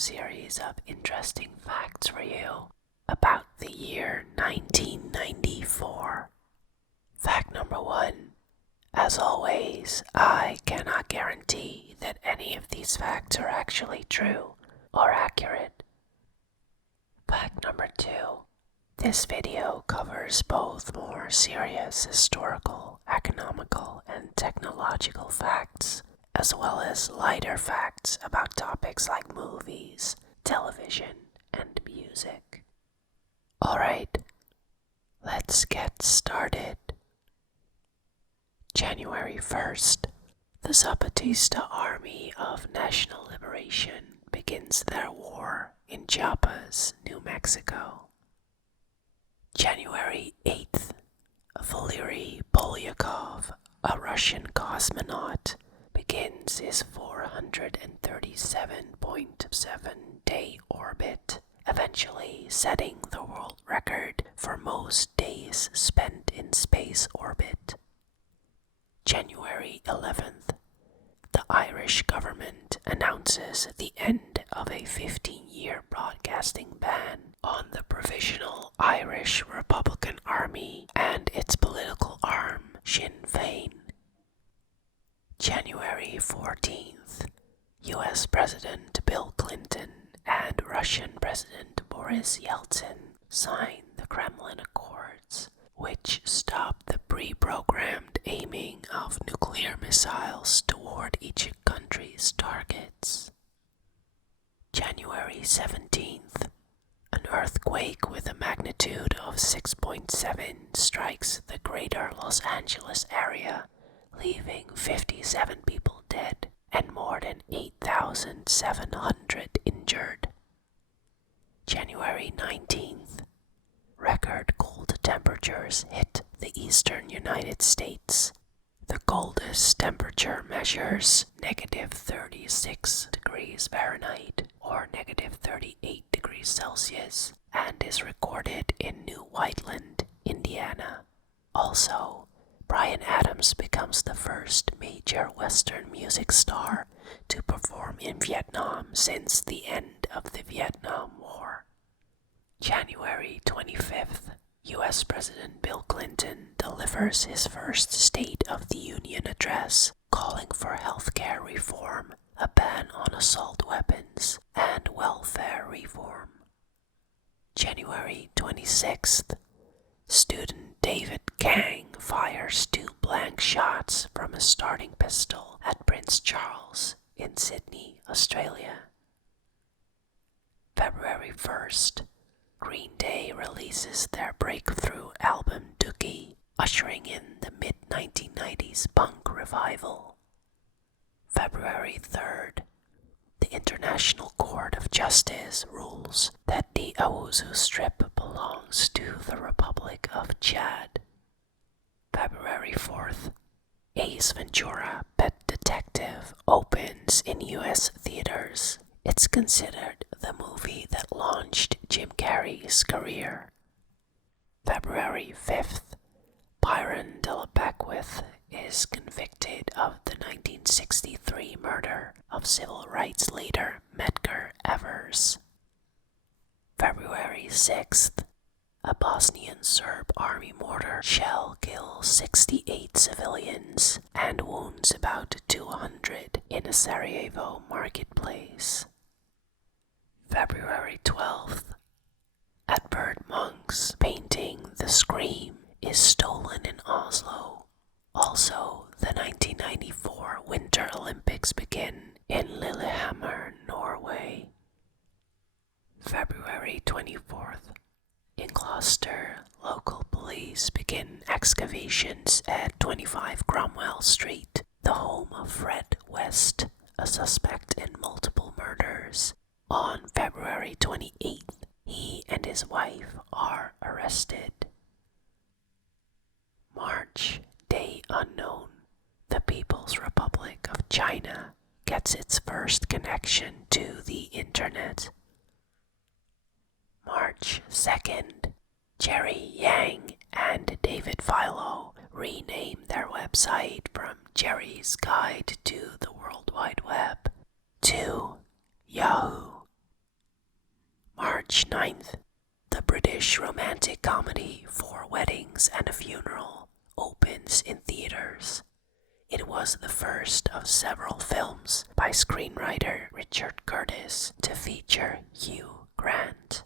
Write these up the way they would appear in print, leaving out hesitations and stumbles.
series of interesting facts for you about the year 1994. Fact number 1. As always, I cannot guarantee that any of these facts are actually true or accurate. Fact number 2. This video covers both more serious historical, economical, and technological facts, as well as lighter facts about topics like movies, television, and music. Alright, let's get started. January 1st, the Zapatista Army of National Liberation begins their war in Chiapas, New Mexico. January 8th, Valery Polyakov, a Russian cosmonaut, begins his 437.7-day orbit, eventually setting the world record for most days spent in space orbit. January 11th, the Irish government announces the end of a 15-year broadcasting ban on the Provisional Irish Republican Army and its political arm, Sinn Féin. January 14th, U.S. President Bill Clinton and Russian President Boris Yeltsin sign the Kremlin Accords, which stop the pre-programmed aiming of nuclear missiles toward each country's targets. January 17th, an earthquake with a magnitude of 6.7 strikes the greater Los Angeles area, leaving 57 people dead and more than 8,700 injured. January 19th, record cold temperatures hit the eastern United States. The coldest temperature measures -36 degrees Fahrenheit or -38 degrees Celsius and is recorded in New Whiteland, Indiana. Also, Bryan Adams becomes the first major Western music star to perform in Vietnam since the end of the Vietnam War. January 25th, U.S. President Bill Clinton delivers his first State of the Union address, calling for healthcare reform, a ban on assault weapons, and welfare reform. January 26th, student David Kang fires 2 blank shots from a starting pistol at Prince Charles in Sydney, Australia. February 1st, Green Day releases their breakthrough album Dookie, ushering in the mid-1990s punk revival. February 3rd, the International Court of Justice rules that the Awuzu Strip belongs to the Republic of Chad. February 4th, Ace Ventura: Pet Detective opens in U.S. theaters. It's considered the movie that launched Jim Carrey's career. February 5th, Byron de la Beckwith is convicted of the 1963 murder of civil rights leader Medgar Evers. February 6th, a Bosnian Serb army mortar shell kills 68 civilians and wounds about 200 in a Sarajevo marketplace. February 12th, Edvard Munch's painting The Scream is stolen in Oslo. Also, the 1994 Winter Olympics begin in Lillehammer, Norway. February 24th, in Gloucester, local police begin excavations at 25 Cromwell Street, the home of Fred West, a suspect in multiple murders. On February 28th, he and his wife are arrested. March, day unknown. The People's Republic of China gets its first connection to the internet. March 2nd, Jerry Yang and David Philo rename their website from Jerry's Guide to the World Wide Web to Yahoo. March 9th, the British romantic comedy Four Weddings and a Funeral opens in theaters. It was the first of several films by screenwriter Richard Curtis to feature Hugh Grant.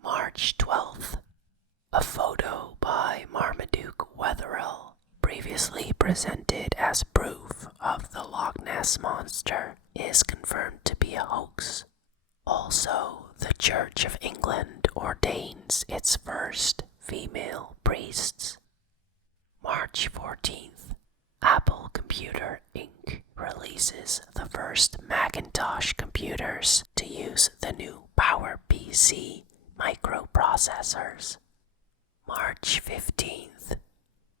March 12th, a photo by Marmaduke Wetherill, previously presented as proof of the Loch Ness Monster, is confirmed to be a hoax. Also, the Church of England ordains its first female priests. March 14th, Apple Computer Inc. releases the first Macintosh computers to use the new PowerPC microprocessors. March 15th,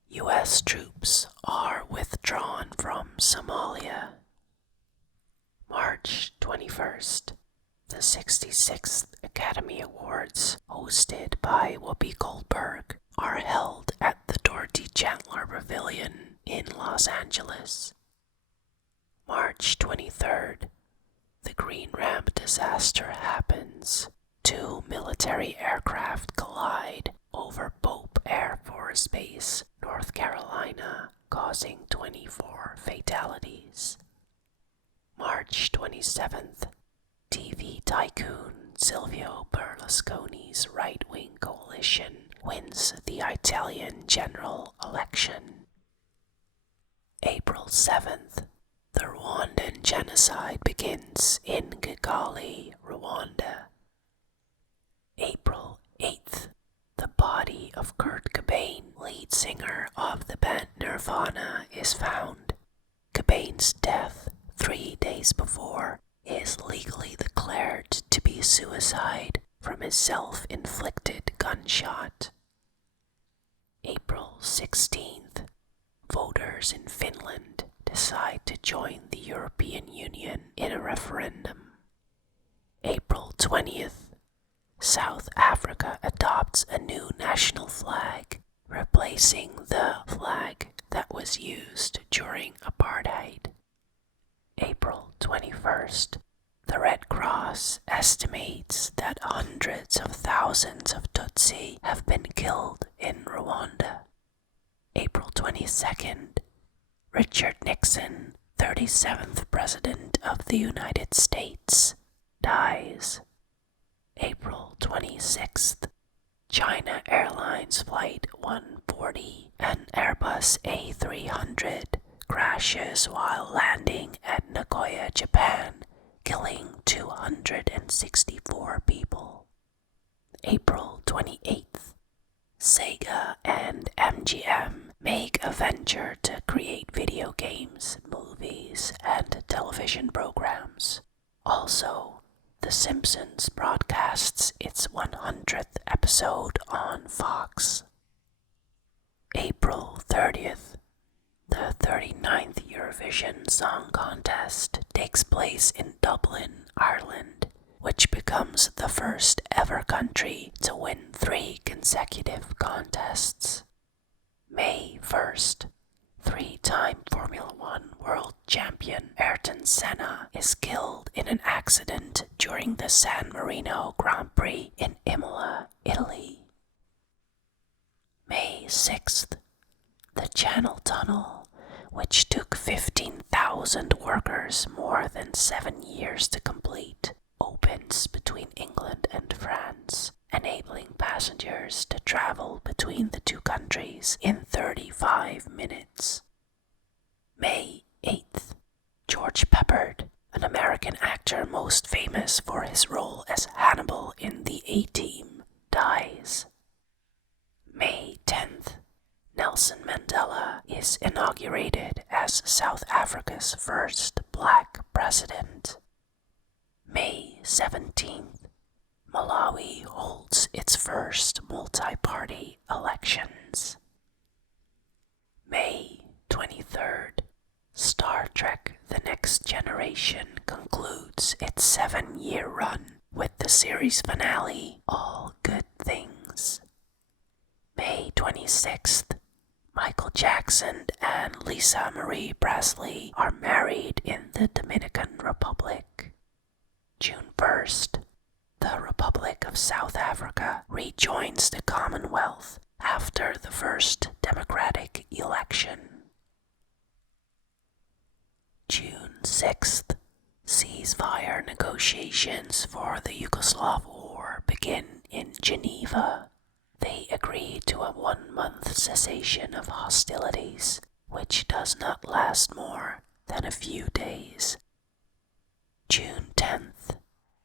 US troops are withdrawn from Somalia. March 21st, the 66th Academy Awards, hosted by Whoopi Goldberg, are held at the Dorothy Chandler Pavilion in Los Angeles. March 23rd, the Green Ramp disaster happens. 2 military aircraft collide over Pope Air Force Base, North Carolina, causing 24 fatalities. March 27th, TV tycoon Silvio Berlusconi's right-wing coalition wins the Italian general election. April 7th, the Rwandan genocide begins in Kigali, Rwanda. April 8th, the body of Kurt Cobain, lead singer of the band Nirvana, is found. Cobain's death 3 days before is legally declared to be suicide from his self-inflicted gunshot. April 16th, voters in Finland decide to join the European Union in a referendum. April 20th, South Africa adopts a new national flag, replacing the flag that was used during apartheid. April 21st, the Red Cross estimates that hundreds of thousands of Tutsi have been killed in Rwanda. April 22nd, Richard Nixon, 37th President of the United States, dies. April 26th, China Airlines Flight 140 and Airbus A300 crashes while landing at Nagoya, Japan, killing 264 people. April 28th, Sega and MGM make a venture to create video games, movies, and television programs. Also, The Simpsons broadcasts its 100th episode on Fox. April 30th, the 39th Eurovision Song Contest takes place in Dublin, Ireland, which becomes the first ever country to win 3 consecutive contests. May 1st, 3-time Formula One world champion Ayrton Senna is killed in an accident during the San Marino Grand Prix in Imola, Italy. May 6th, the Channel Tunnel, which took 15,000 workers more than 7 years to complete, opens between England and France, enabling passengers to travel between the two countries in 35 minutes. May 8th, George Peppard, an American actor most famous for his role as Hannibal in The A-Team, dies. May 10th, Nelson Mandela is inaugurated as South Africa's first black president. May 17th, Malawi holds its first multi-party elections. May 23rd, Star Trek The Next Generation concludes its 7-year run with the series finale, All Good Things. May 26th, Michael Jackson and Lisa Marie Presley are married in the Dominican Republic. June 1st, the the Republic of South Africa rejoins the Commonwealth after the first democratic election. June 6th, ceasefire negotiations for the Yugoslav War begin in Geneva. They agree to a 1-month cessation of hostilities, which does not last more than a few days. June 10th,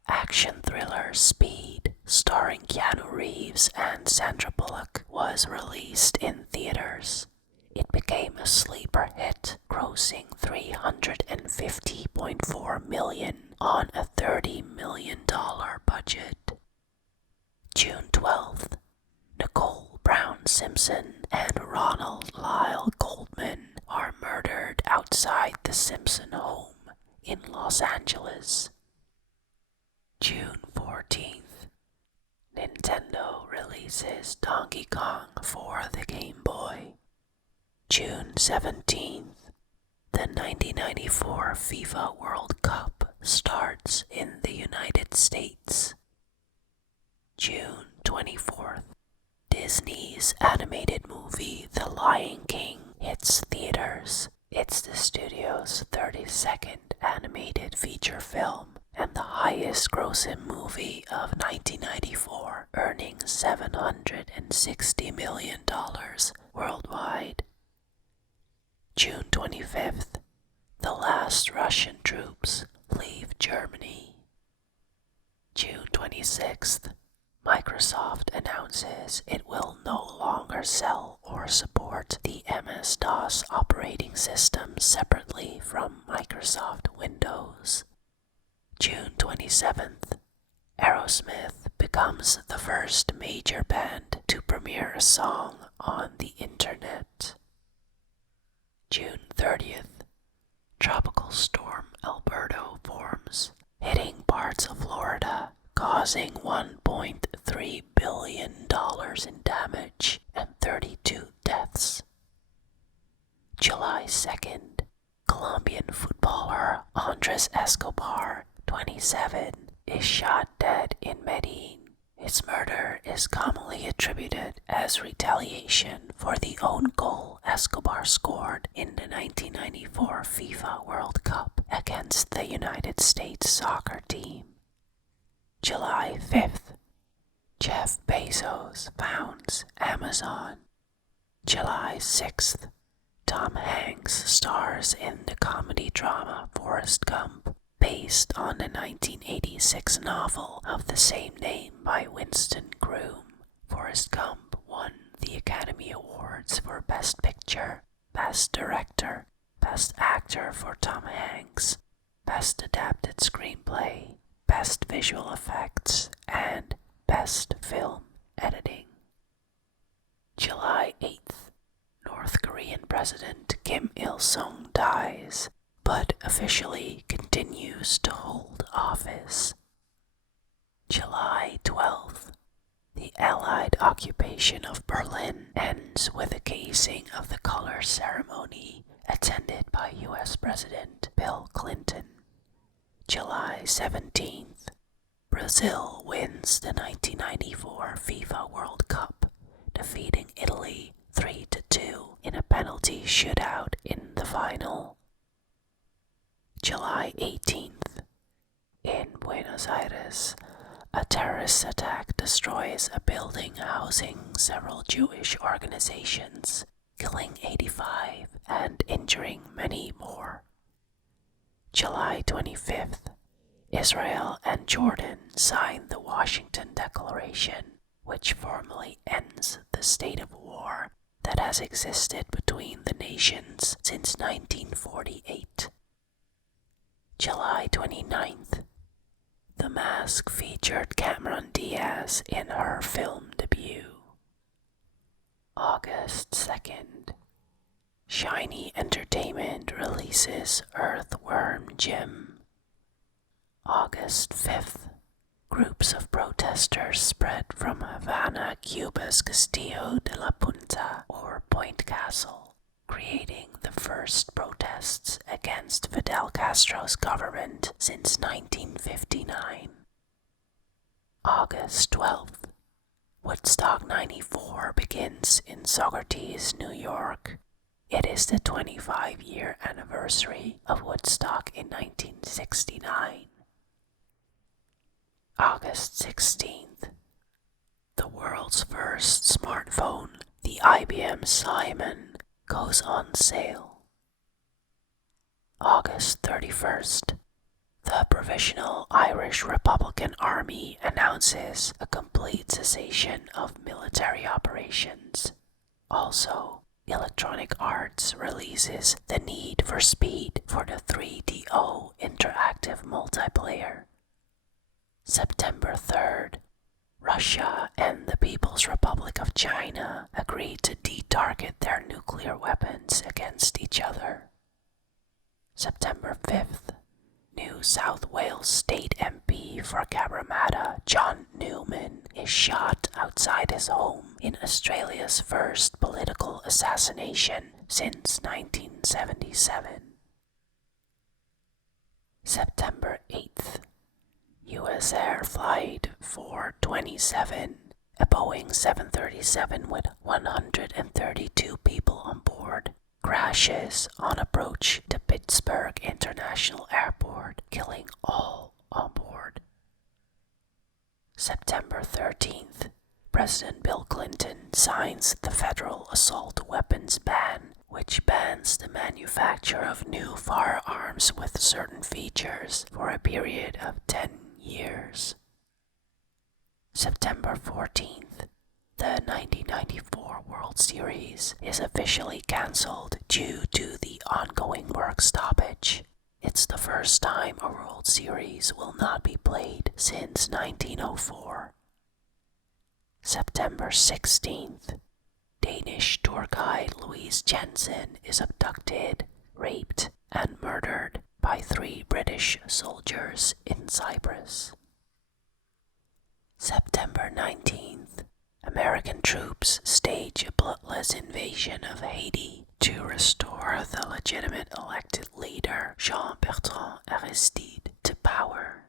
action thriller Speed, starring Keanu Reeves and Sandra Bullock, was released in theaters. It became a sleeper hit, grossing $350.4 million on a $30 million budget. June 12th, Nicole Brown Simpson and Ronald Lyle Goldman are murdered outside the Simpson home in Los Angeles. June 14th, Nintendo releases Donkey Kong for the Game Boy. June 17th, the 1994 FIFA World Cup starts in the United States. June 24th, Disney's animated movie The Lion King hits theaters. It's the studio's 32nd animated feature film and the highest grossing movie of 1994, earning $760 million worldwide. June 25th, the last Russian troops leave Germany. June 26th, Microsoft announces it will no longer sell or support the MS-DOS operating system separately from Microsoft Windows. June 27th, Aerosmith becomes the first major band to premiere a song on the internet. June 30th, Tropical Storm Alberto forms, hitting parts of Florida, causing $1.3 billion in damage and 32 deaths. July 2nd, Colombian footballer Andres Escobar, 27, is shot dead in Medellin. His murder is commonly attributed as retaliation for the own goal Escobar scored in the 1994 FIFA World Cup against the United States soccer team. July 5th, Jeff Bezos founds Amazon. July 6th, Tom Hanks stars in the comedy drama Forrest Gump, based on the 1986 novel of the same name by Winston Groom. Forrest Gump won the Academy Awards for Best Picture, Best Director, Best Actor for Tom Hanks, Best Adapted Screenplay, Best Visual Effects, and Best Film Editing. July 8th, North Korean President Kim Il-sung dies, but officially continues to hold office. July 12th, the Allied occupation of Berlin ends with a casing of the color ceremony attended by U.S. President Bill Clinton. July 17th, Brazil wins the 1994 FIFA World Cup, defeating Italy 3-2 in a penalty shootout in the final. July 18th, in Buenos Aires, a terrorist attack destroys a building housing several Jewish organizations, killing 85 and injuring many more. July 25th, Israel and Jordan sign the Washington Declaration, which formally ends the state of war that has existed between the nations since 1948. July 29th, The Mask featured Cameron Diaz in her film debut. August 2nd, Shiny Entertainment releases Earthworm Jim. August 5th, groups of protesters spread from Havana, Cuba's Castillo de la Punta, or Point Castle, creating the first protests against Fidel Castro's government since 1959. August 12th. Woodstock 94 begins in Socrates, New York. It is the 25-year anniversary of Woodstock in 1969. August 16th. The world's first smartphone, the IBM Simon, goes on sale. August 31st. The Provisional Irish Republican Army announces a complete cessation of military operations. Also, Electronic Arts releases The Need for Speed for the 3DO interactive multiplayer. September 3rd. Russia and the People's Republic of China agreed to de-target their nuclear weapons against each other. September 5th. New South Wales State MP for Cabramatta, John Newman, is shot outside his home in Australia's first political assassination since 1977. September 8th. U.S. Air Flight 427, a Boeing 737 with 132 people on board, crashes on approach to Pittsburgh International Airport, killing all on board. September 13th. President Bill Clinton signs the federal assault weapons ban, which bans the manufacture of new firearms with certain features for a period of 10 years. September 14th. The 1994 World Series is officially cancelled due to the ongoing work stoppage. It's the first time a World Series will not be played since 1904. September 16th. Danish tour guide Louise Jensen is abducted, raped, and murdered by 3 British soldiers in Cyprus. September 19th. American troops stage a bloodless invasion of Haiti to restore the legitimate elected leader Jean-Bertrand Aristide to power.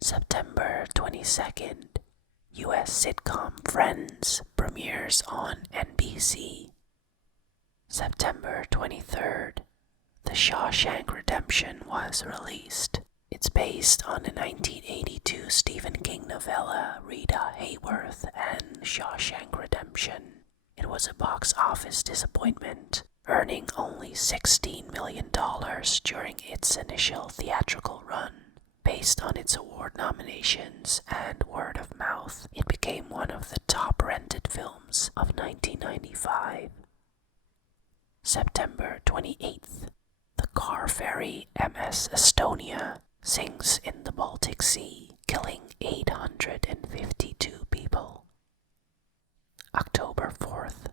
September 22nd. U.S. sitcom Friends premieres on NBC. September 23rd. The Shawshank Redemption was released. It's based on the 1982 Stephen King novella Rita Hayworth and Shawshank Redemption. It was a box office disappointment, earning only $16 million during its initial theatrical run. Based on its award nominations and word of mouth, it became one of the top-rented films of 1995. September 28th. The car ferry MS Estonia sinks in the Baltic Sea, killing 852 people. October 4th.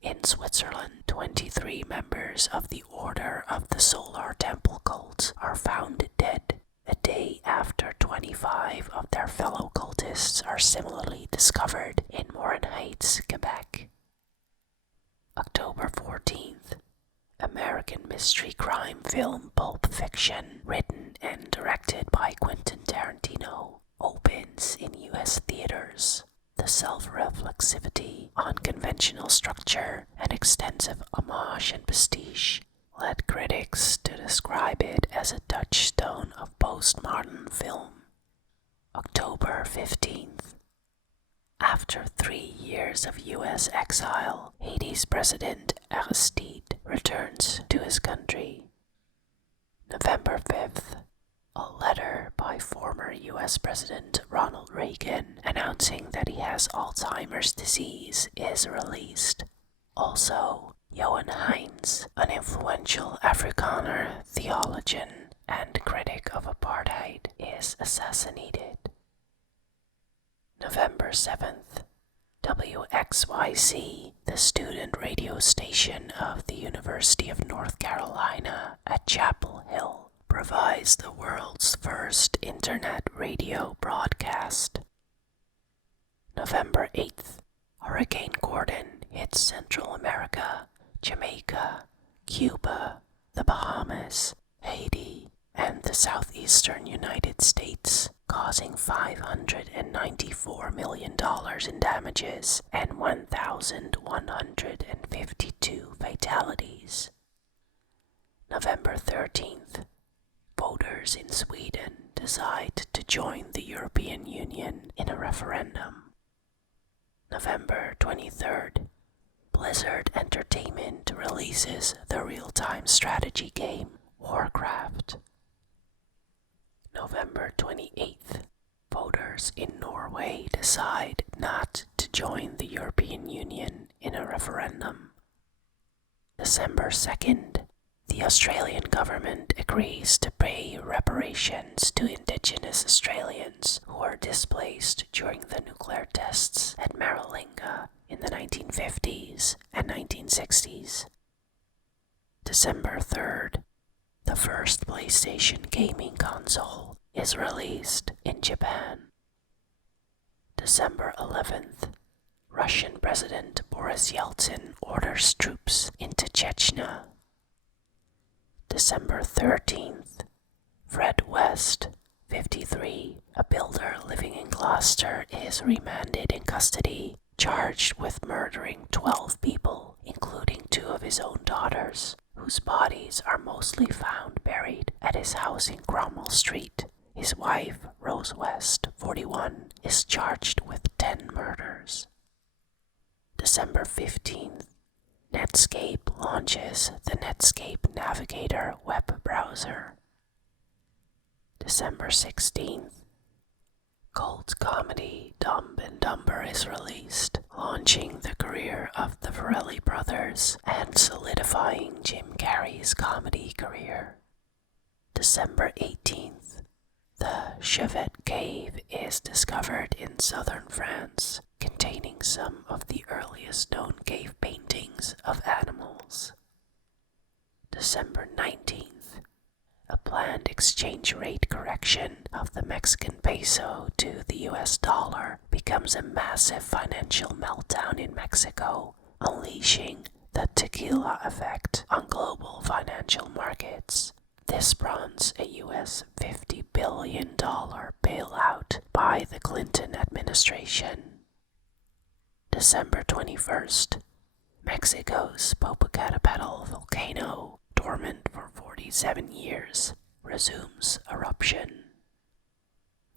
In Switzerland, 23 members of the Order of the Solar Temple cult are found dead, a day after 25 of their fellow cultists are similarly discovered in Morin Heights, Quebec. October 14th. American mystery crime film Pulp Fiction, written and directed by Quentin Tarantino, opens in U.S. theaters. The self-reflexivity, unconventional structure, and extensive homage and pastiche led critics to describe it as a touchstone of postmodern film. October 15th. After 3 years of U.S. exile, Haiti's President Aristide returns to his country. November 5th. A letter by former U.S. President Ronald Reagan announcing that he has Alzheimer's disease is released. Also, Johan Heinz, an influential Afrikaner theologian and critic of apartheid, is assassinated. November 7th. WXYC, the student radio station of the University of North Carolina at Chapel Hill, provides the world's first internet radio broadcast. November 8th. Hurricane Gordon hits Central America, Jamaica, Cuba, the Bahamas, Haiti, and the southeastern United States, causing $594 million in damages and 1,152 fatalities. November 13th, voters in Sweden decide to join the European Union in a referendum. November 23rd, Blizzard Entertainment releases the real-time strategy game Warcraft. November 28th, voters in Norway decide not to join the European Union in a referendum. December 2nd, the Australian government agrees to pay reparations to Indigenous Australians who were displaced during the nuclear tests at Maralinga in the 1950s and 1960s. December 3rd, the first PlayStation gaming console is released in Japan. December 11th, Russian President Boris Yeltsin orders troops into Chechnya. December 13th, Fred West, 53, a builder living in Gloucester, is remanded in custody, charged with murdering 12 people, including 2 of his own daughters, whose bodies are mostly found buried at his house in Cromwell Street. His wife, Rose West, 41, is charged with 10 murders. December 15th, Netscape launches the Netscape Navigator web browser. December 16th, cult comedy Dumb and Dumber is released, launching the career of the Farrelly brothers and solidifying Jim Carrey's comedy career. December 18th, the Chevet Cave is discovered in southern France, containing some of the earliest known cave paintings of animals. December 19th, a planned exchange rate correction of the Mexican peso to the US dollar becomes a massive financial meltdown in Mexico, unleashing the tequila effect on global financial markets. This prompts a US $50 billion bailout by the Clinton administration. December 21st, Mexico's Popocatépetl volcano, dormant for 47 years, resumes eruption.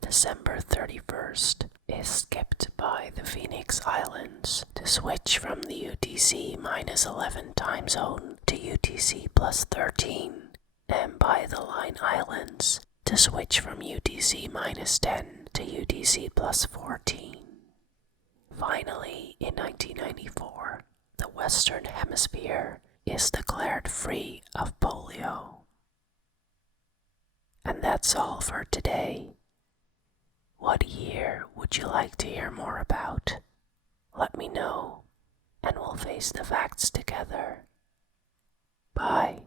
December 31st is skipped by the Phoenix Islands to switch from the UTC-11 time zone to UTC plus 13, and by the Line Islands to switch from UTC-10 to UTC plus 14. Finally, in 1994, the Western Hemisphere is declared free of polio. And that's all for today. What year would you like to hear more about? Let me know, and we'll face the facts together. Bye.